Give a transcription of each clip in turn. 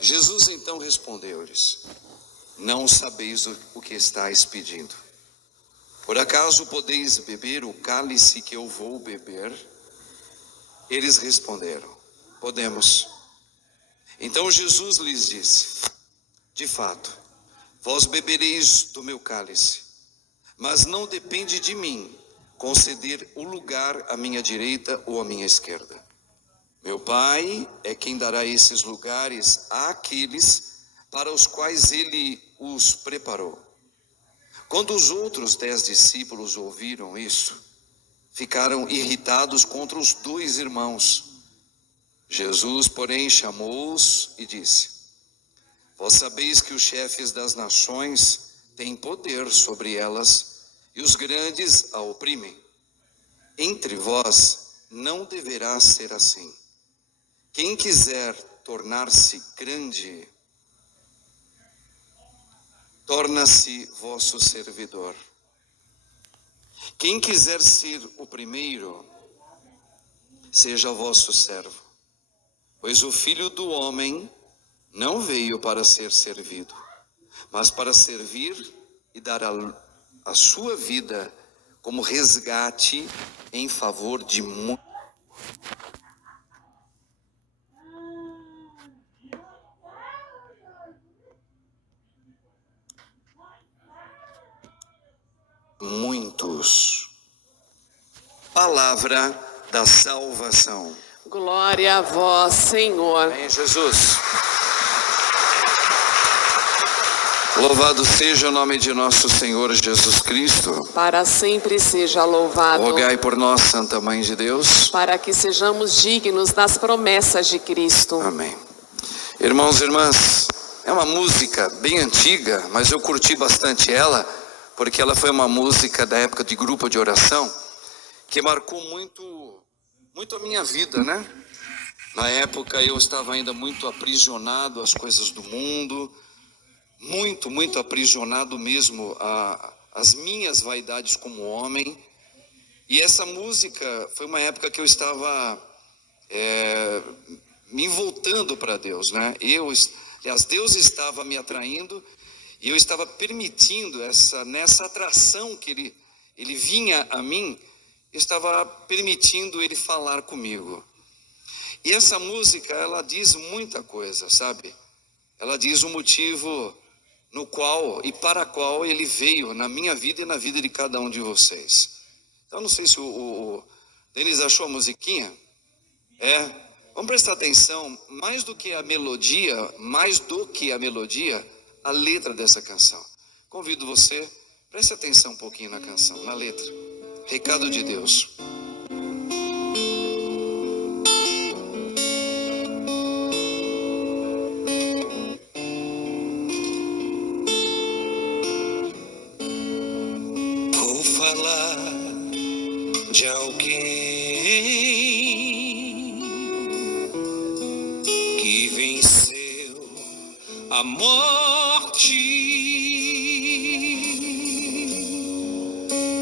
Jesus então respondeu-lhes: não sabeis o que estáis pedindo. Por acaso podeis beber o cálice que eu vou beber? Eles responderam: podemos. Então Jesus lhes disse: de fato, vós bebereis do meu cálice, mas não depende de mim conceder o lugar à minha direita ou à minha esquerda. Meu Pai é quem dará esses lugares àqueles para os quais ele os preparou. Quando os outros 10 discípulos ouviram isso, ficaram irritados contra os 2 irmãos. Jesus, porém, chamou-os e disse: vós sabeis que os chefes das nações têm poder sobre elas e os grandes a oprimem. Entre vós não deverá ser assim. Quem quiser tornar-se grande, torna-se vosso servidor. Quem quiser ser o primeiro, seja vosso servo. Pois o Filho do Homem não veio para ser servido, mas para servir e dar a sua vida como resgate em favor de muitos. Palavra da salvação. Glória a vós, Senhor. Amém, Jesus. Louvado seja o nome de nosso Senhor Jesus Cristo. Para sempre seja louvado. Rogai por nós, Santa Mãe de Deus, para que sejamos dignos das promessas de Cristo. Amém. Irmãos e irmãs, é uma música bem antiga, mas eu curti bastante ela, porque ela foi uma música da época de grupo de oração, que marcou muito a minha vida, né? Na época eu estava ainda muito aprisionado às coisas do mundo, muito aprisionado mesmo às minhas vaidades como homem. E essa música foi uma época que eu estava me voltando para Deus, né? Aliás, Deus estava me atraindo e eu estava permitindo nessa atração que ele vinha a mim, eu estava permitindo ele falar comigo. E essa música, ela diz muita coisa, sabe? Ela diz o motivo no qual e para qual ele veio na minha vida e na vida de cada um de vocês. Então, não sei se o Denis achou a musiquinha. Vamos prestar atenção, mais do que a melodia, a letra dessa canção. Convido você, preste atenção um pouquinho na canção, na letra. Recado de Deus. Vou falar de alguém que venceu a morte,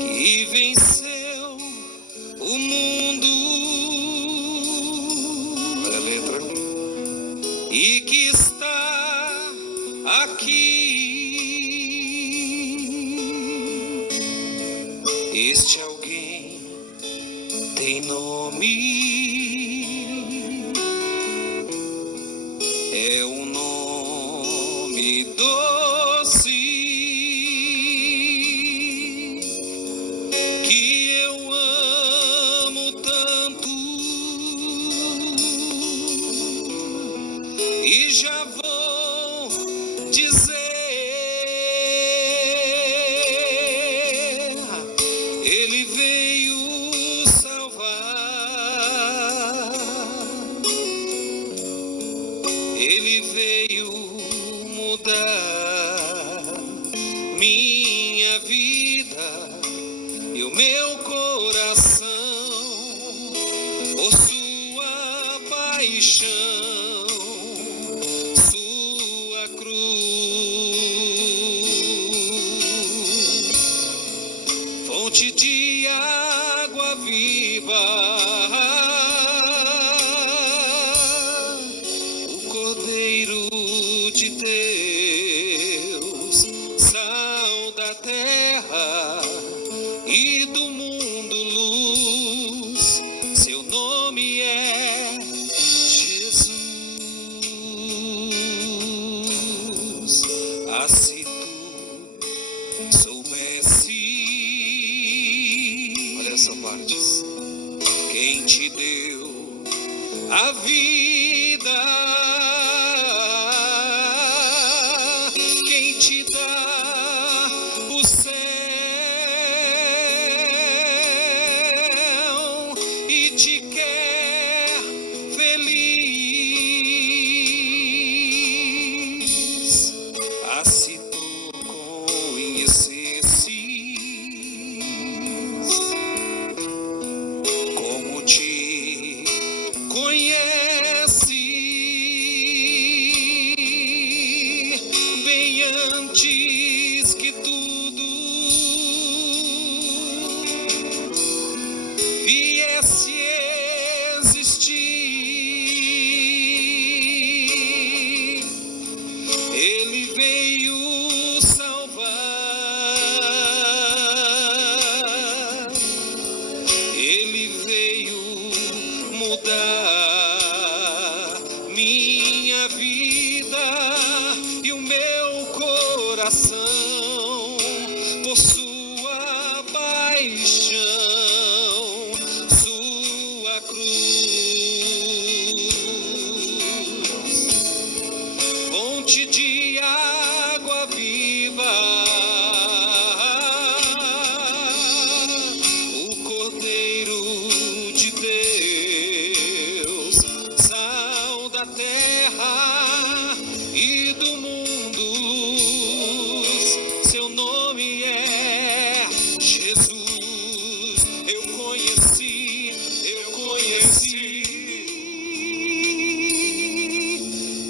que venceu o mundo. Olha a letra. E que está aqui. Este alguém tem nome. É um nome doce que eu amo tanto e já vou dizer: ele veio salvar, ele veio mudar minha vida e o meu coração por sua paixão, sua cruz, fonte de água viva. O Cordeiro de Deus, sal da terra e do mundo luz, seu nome é Jesus. Ah, se tu soubesse, olha essa parte, quem te deu a vida, quem te dá o céu e te quer feliz. Ah, se tu conhecesses como te conhece bem antes que tudo viesse existir, ele veio salvar, ele veio mudar minha vida e o meu coração por sua paixão, sua cruz, fonte de água viva, o Cordeiro de Deus, sal da terra e do mundo luz, seu nome é Jesus. Eu conheci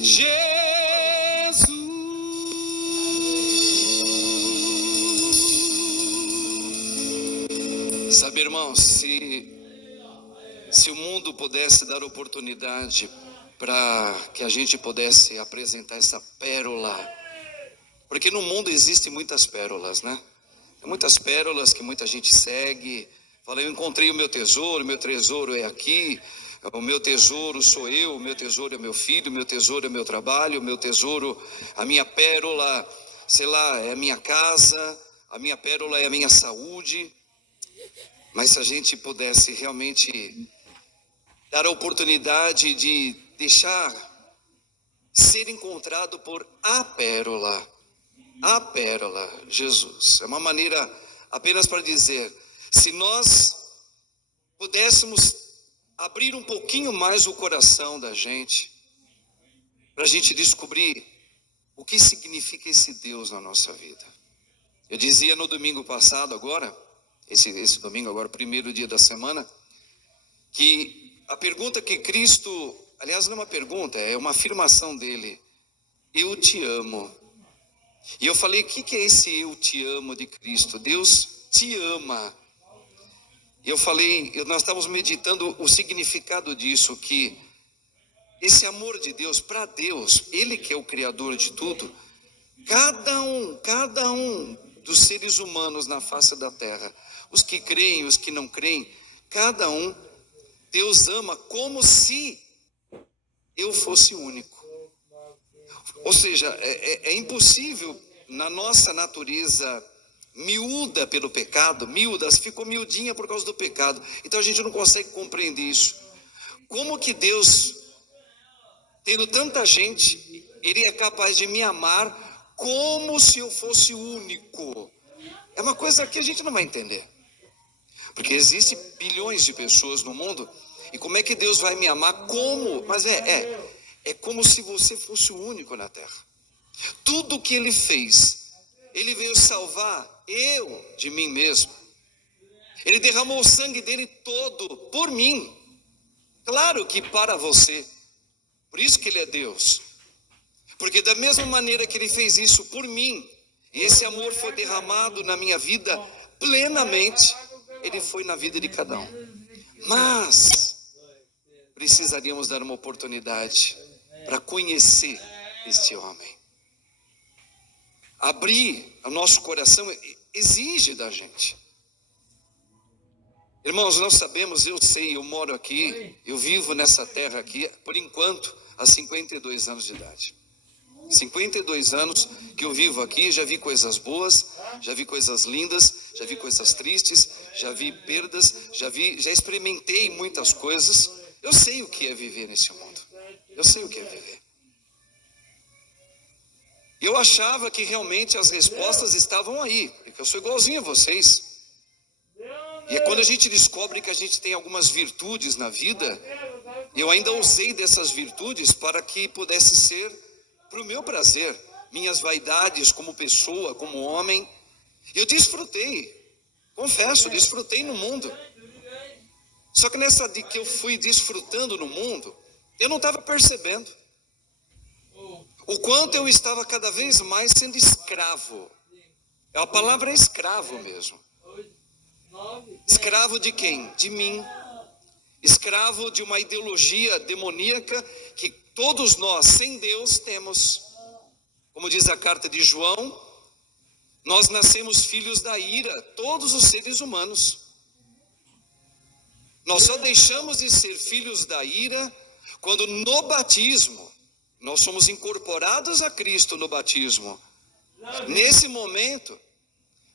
Jesus. Sabe, irmãos, se o mundo pudesse dar oportunidade para que a gente pudesse apresentar essa pérola, porque no mundo existem muitas pérolas, né? Tem muitas pérolas que muita gente segue, fala, eu encontrei o meu tesouro é aqui, o meu tesouro sou eu, o meu tesouro é meu filho, o meu tesouro é meu trabalho, o meu tesouro, a minha pérola, sei lá, é a minha casa, a minha pérola é a minha saúde. Mas se a gente pudesse realmente dar a oportunidade de deixar ser encontrado por a pérola, Jesus. É uma maneira apenas para dizer, se nós pudéssemos abrir um pouquinho mais o coração da gente, para a gente descobrir o que significa esse Deus na nossa vida. Eu dizia no domingo passado agora, esse domingo agora, primeiro dia da semana, que a pergunta que Cristo, aliás não é uma pergunta, é uma afirmação dele, eu te amo. E eu falei, o que é esse eu te amo de Cristo? Deus te ama. E eu falei, nós estávamos meditando o significado disso, que esse amor de Deus, para Deus, Ele que é o Criador de tudo, cada um dos seres humanos na face da terra, os que creem, os que não creem, cada um, Deus ama como se eu fosse único. Ou seja, é impossível na nossa natureza miúda pelo pecado, ficou miudinha por causa do pecado, então a gente não consegue compreender isso. Como que Deus, tendo tanta gente, Ele é capaz de me amar como se eu fosse único? É uma coisa que a gente não vai entender. Porque existem bilhões de pessoas no mundo, e como é que Deus vai me amar como? Mas é como se você fosse o único na terra. Tudo que Ele fez, Ele veio salvar eu de mim mesmo. Ele derramou o sangue dele todo por mim. Claro que para você. Por isso que Ele é Deus. Porque da mesma maneira que Ele fez isso por mim, e esse amor foi derramado na minha vida plenamente, Ele foi na vida de cada um. Mas precisaríamos dar uma oportunidade para conhecer este homem. Abrir o nosso coração exige da gente. Irmãos, nós sabemos, eu sei, eu moro aqui, eu vivo nessa terra aqui, por enquanto, há 52 anos de idade. 52 anos que eu vivo aqui, já vi coisas boas, já vi coisas lindas, já vi coisas tristes, já vi perdas, já experimentei muitas coisas. Eu sei o que é viver nesse mundo. Eu sei o que é viver. Eu achava que realmente as respostas estavam aí, porque eu sou igualzinho a vocês. E é quando a gente descobre que a gente tem algumas virtudes na vida, eu ainda usei dessas virtudes para que pudesse ser para o meu prazer, minhas vaidades como pessoa, como homem. Eu desfrutei, confesso, desfrutei no mundo. Só que nessa de que eu fui desfrutando no mundo, eu não estava percebendo o quanto eu estava cada vez mais sendo escravo. A palavra é escravo mesmo. Escravo de quem? De mim. Escravo de uma ideologia demoníaca que todos nós, sem Deus, temos. Como diz a carta de João, nós nascemos filhos da ira, todos os seres humanos. Nós só deixamos de ser filhos da ira quando no batismo, nós somos incorporados a Cristo no batismo. Nesse momento,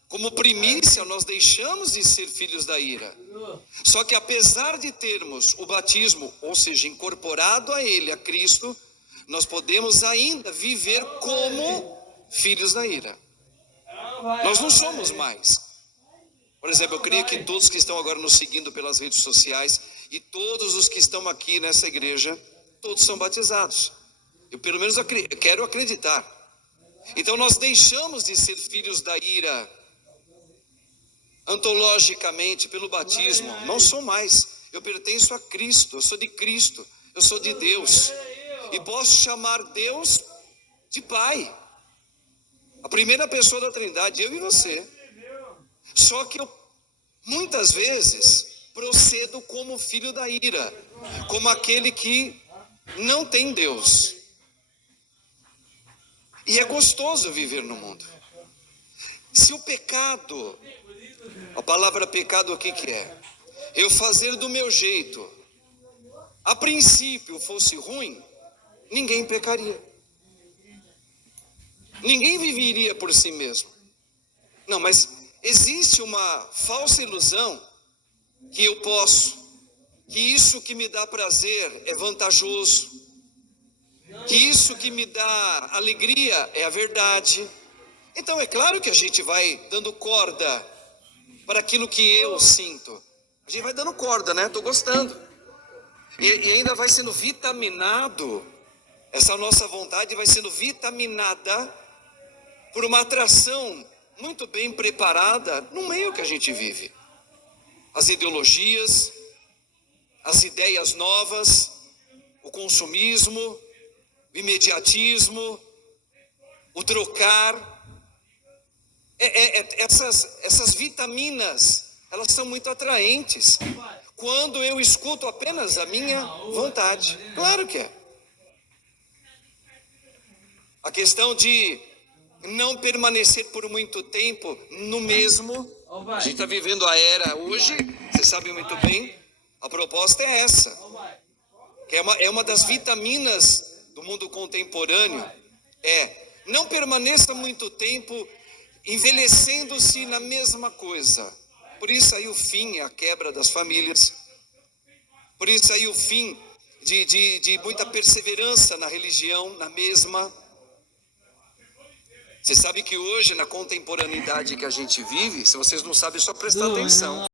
como primícia, nós deixamos de ser filhos da ira. Só que apesar de termos o batismo, ou seja, incorporado a Ele, a Cristo, nós podemos ainda viver como filhos da ira. Nós não somos mais. Por exemplo, eu creio que todos que estão agora nos seguindo pelas redes sociais e todos os que estão aqui nessa igreja, todos são batizados. Eu pelo menos quero acreditar. Então nós deixamos de ser filhos da ira antologicamente pelo batismo. Não sou mais. Eu pertenço a Cristo, eu sou de Cristo, eu sou de Deus. E posso chamar Deus de Pai. A primeira pessoa da Trindade, eu e você. Só que eu, muitas vezes, procedo como filho da ira, como aquele que não tem Deus. E é gostoso viver no mundo. Se o pecado, a palavra pecado, o que é? Eu fazer do meu jeito, a princípio fosse ruim, ninguém pecaria. Ninguém viveria por si mesmo. Não, mas existe uma falsa ilusão que eu posso, que isso que me dá prazer é vantajoso, que isso que me dá alegria é a verdade. Então é claro que a gente vai dando corda para aquilo que eu sinto. A gente vai dando corda, né? Estou gostando. E ainda vai sendo vitaminado, essa nossa vontade vai sendo vitaminada por uma atração muito bem preparada no meio que a gente vive. As ideologias, as ideias novas, o consumismo, o imediatismo, o trocar. Essas vitaminas, elas são muito atraentes quando eu escuto apenas a minha vontade. Claro que é. A questão de não permanecer por muito tempo no mesmo. A gente está vivendo a era hoje, você sabe muito bem, a proposta é essa. Que é uma das vitaminas do mundo contemporâneo. Não permaneça muito tempo envelhecendo-se na mesma coisa. Por isso aí o fim é a quebra das famílias. Por isso aí o fim de muita perseverança na religião, na mesma. Você sabe que hoje, na contemporaneidade que a gente vive, se vocês não sabem, é só prestar atenção.